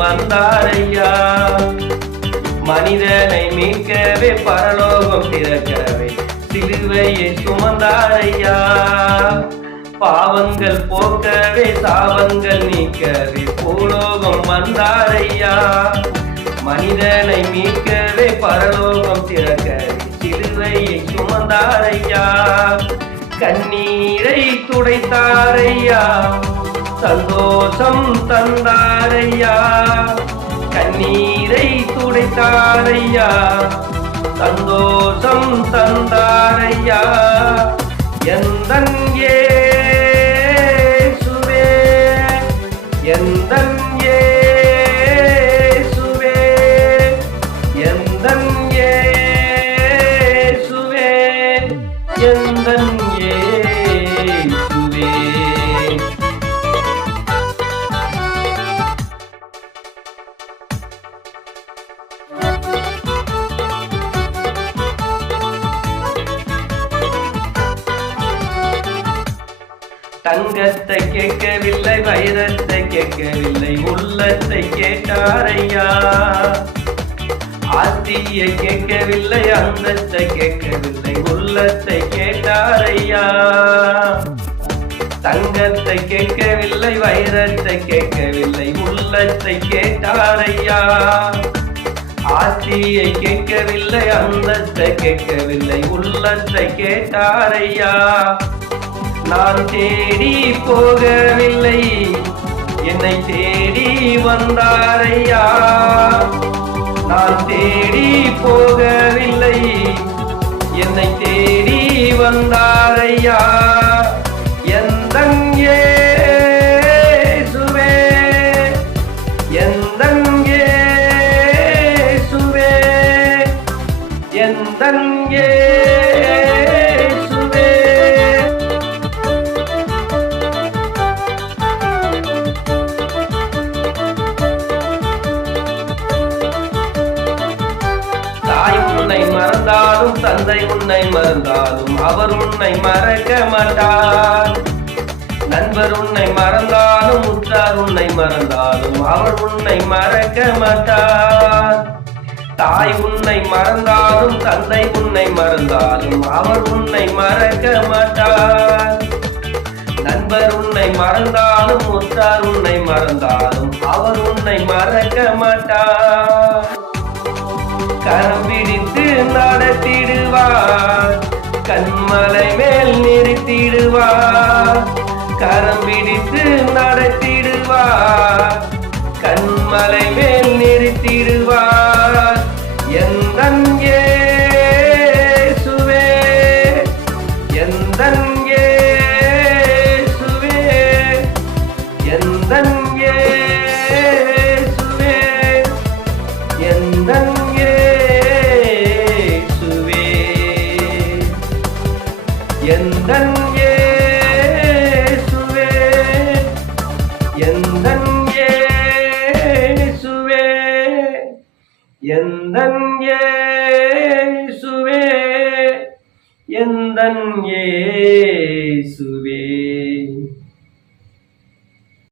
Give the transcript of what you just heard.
வந்தாரையா. மனிதனை மீட்கவே பரலோகம் திறக்கவே சிலுவையை சுமந்தாரையா. பாவங்கள் போக்கவே சாபங்கள் நீக்கவே பூலோகம் வந்தாரையா. மனிதனை மீட்கவே பரலோகம் திறக்கவே சிலுவையை சுமந்தாரையா. கண்ணீரை துடைத்தாரையா, சந்தோஷம் தந்தாரையா. கண்ணீரை துடைத்தாரையா, சந்தோஷம் தந்தாரையா. எந்தன் இயேசுவே, எந்தன் இயேசுவே, எந்தன் இயேசுவே, எந்தன் இயேசுவே. தங்கத்தை கேட்கவில்லை, வைரத்தை கேட்கவில்லை, உள்ளத்தை கேட்டாரையா. ஆஸ்தியை கேட்கவில்லை, அந்தத்தை கேட்கவில்லை, உள்ளத்தை கேட்டாரையா. தங்கத்தை கேட்கவில்லை, வைரத்தை கேட்கவில்லை, உள்ளத்தை கேட்டாரையா. ஆஸ்தியை கேட்கவில்லை, அந்தத்தை கேட்கவில்லை, உள்ளத்தை கேட்டாரையா. நான் தேடி போகவில்லை, என்னை தேடி வந்தாரையா. நான் தேடி போகவில்லை, என்னை தேடி வந்தாரையா. எந்தன் இயேசுவே, எந்தன் இயேசுவே, எந்தன் இயேசுவே. தாய் உன்னை மறந்தாலும், தந்தை உன்னை மறந்தாலும் அவர் உன்னை மறக்க மாட்டார். நண்பர் உன்னை மறந்தாலும், உற்றார் உன்னை மறந்தாலும் அவர் உன்னை மறக்க மாட்டார். தாய் உன்னை மறந்தாலும், தந்தை உன்னை மறந்தாலும் அவர் உன்னை மறக்க மாட்டார். நண்பர் உன்னை மறந்தாலும், உற்றார் உன்னை மறந்தாலும் அவர் உன்னை மறக்க மாட்டார். கரம் பிடித்து நடத்திடுவார், கண்மலை மேல் நிறுத்திடுவார். கரம் பிடித்து நடத்திடுவார், கண்மலை மேல் நிறுத்திடுவார். எந்தன் இயேசுவே, எந்தன் இயேசுவே, எந்தன் இயேசுவே, எந்தன் இயேசுவே, எந்தன் இயேசுவே, எந்தன் இயேசுவே, எந்தன் இயேசுவே, எந்தன் இயேசுவே.